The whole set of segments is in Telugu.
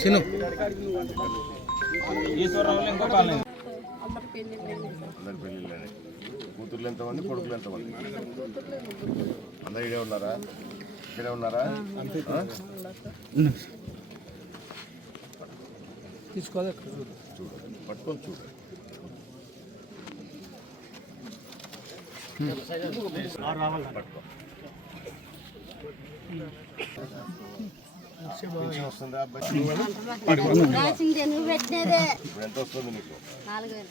సిను. అందరి పెళ్ళిళ్ళని కూతుర్లు ఎంతమంది కొడుకులు ఎంతమంది? అందరు ఇడే ఉన్నారా? ఇక్కడే ఉన్నారా? తీసుకోదా చూడు పట్టుకొని చూడు. పట్టుకో. పింఛన్ ఎంత వస్తుంది నీకు నాలుగు వేలు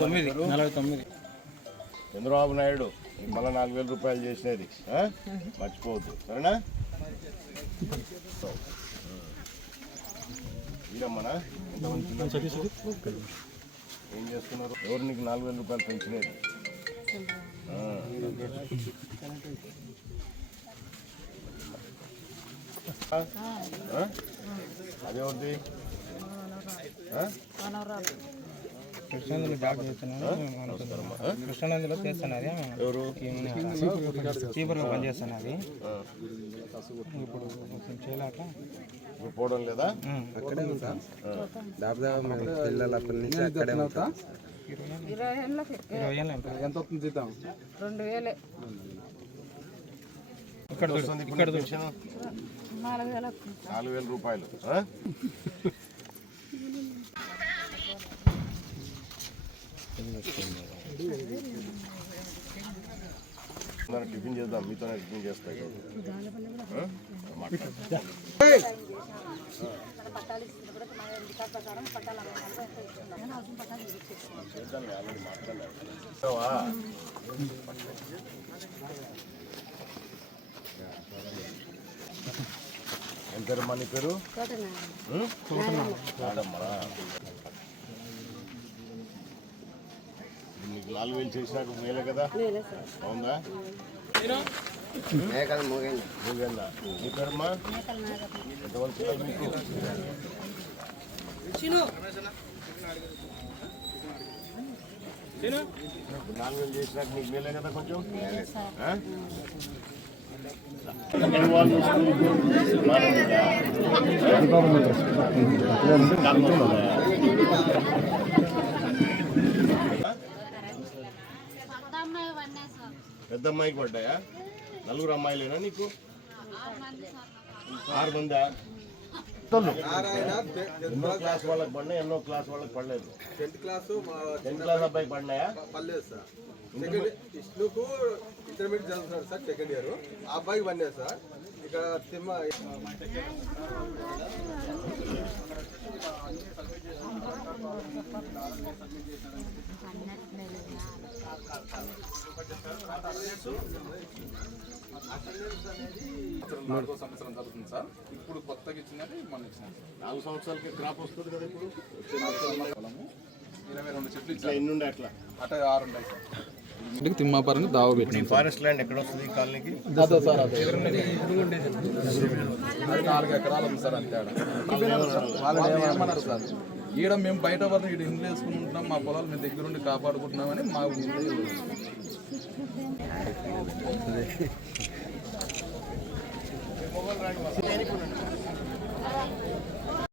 తొమ్మిది నలభై తొమ్మిది. చంద్రబాబు నాయుడు మళ్ళీ నాలుగు వేల రూపాయలు చేసినది మర్చిపోవద్దు సరేనా? వీరమ్మనా ఏం చేస్తున్నారు? ఎవరు నీకు నాలుగు వేల రూపాయలు పెంచినది ఆ. ఆ? అదేవద్ది కృష్ణాందులో జాబ్ చేస్తున్నాను కృష్ణానందిలో చేస్తున్నది చీపురుగా పనిచేస్తున్నది. ఇప్పుడు కొంచెం చేయలేక పోవడం లేదా అక్కడే ఉంటాం దాదాపు పిల్లలు అప్పటి నుంచి అక్కడే ఉంటాం ఇరవై ఏళ్ళకి ఇరవై ఏళ్ళు ఇంకా. ఎంత అవుతుంది జీతం రెండు వేలే ఇక్కడ ఇక్కడ నాలుగు వేల రూపాయలు. టిఫిన్ చేద్దాం మీతోనే టిఫిన్ చేస్తాయి ఇక్కడ. పేరమ్మా నీ పేరు. నీకు నాలుగు వేలు చేసినాక మేలే కదా? అవుందా మేకలు మూగండి నువ్వేనా నీ పేరమ్మా ఎంతమంది పిల్లలు మీకు ఇప్పుడు నాలుగు వేలు చేసినాక నీకు మేలే కదా కొంచెం? పెద్ద అమ్మాయికి పడ్డాయా? నలుగురు అమ్మాయిలేనా నీకు? ఆరు మందా? ఎన్నో క్లాస్ వాళ్ళకి పడినాయి ఎన్నో క్లాస్ వాళ్ళకి పడలేదు. టెన్త్ క్లాసు టెన్త్ క్లాస్ అబ్బాయికి పడినాయా? పర్లేదు సార్. ఇంటర్మీడియట్ చదువుతున్నాడు సార్ సెకండ్ ఇయర్ ఆ అబ్బాయికి పడినాయి సార్. ఇక్కడ తిమ్మ నాలుగో సంవత్సరం జరుగుతుంది సార్. ఇప్పుడు కొత్తగా ఇచ్చినది మొన్న ఇచ్చినాం సార్. నాలుగు సంవత్సరాలకి క్రాప్ వస్తుంది కదా ఇప్పుడు. ఇరవై రెండు చెట్లు ఇట్లా ఎన్ని ఉండే అట్లా? అట్లా ఆరు ఉన్నాయి సార్. ఇంటికి తిమ్మాపురంగా దావ పెట్టినాం ఫారెస్ట్ ల్యాండ్ ఎక్కడ వస్తుంది ఈ కాలనీకి? అదే సార్ అదే. నాలుగు ఎకరాలు ఉంది సార్ అంతే ఆడ. వాళ్ళు ఏమన్నారు సార్? ఈడ మేము బయట వరకు ఈడ ఇండ్లు వేసుకుని ఉంటున్నాం మా పొలాలు మేము దగ్గరుండి కాపాడుకుంటున్నామని మా ఊళ్ళో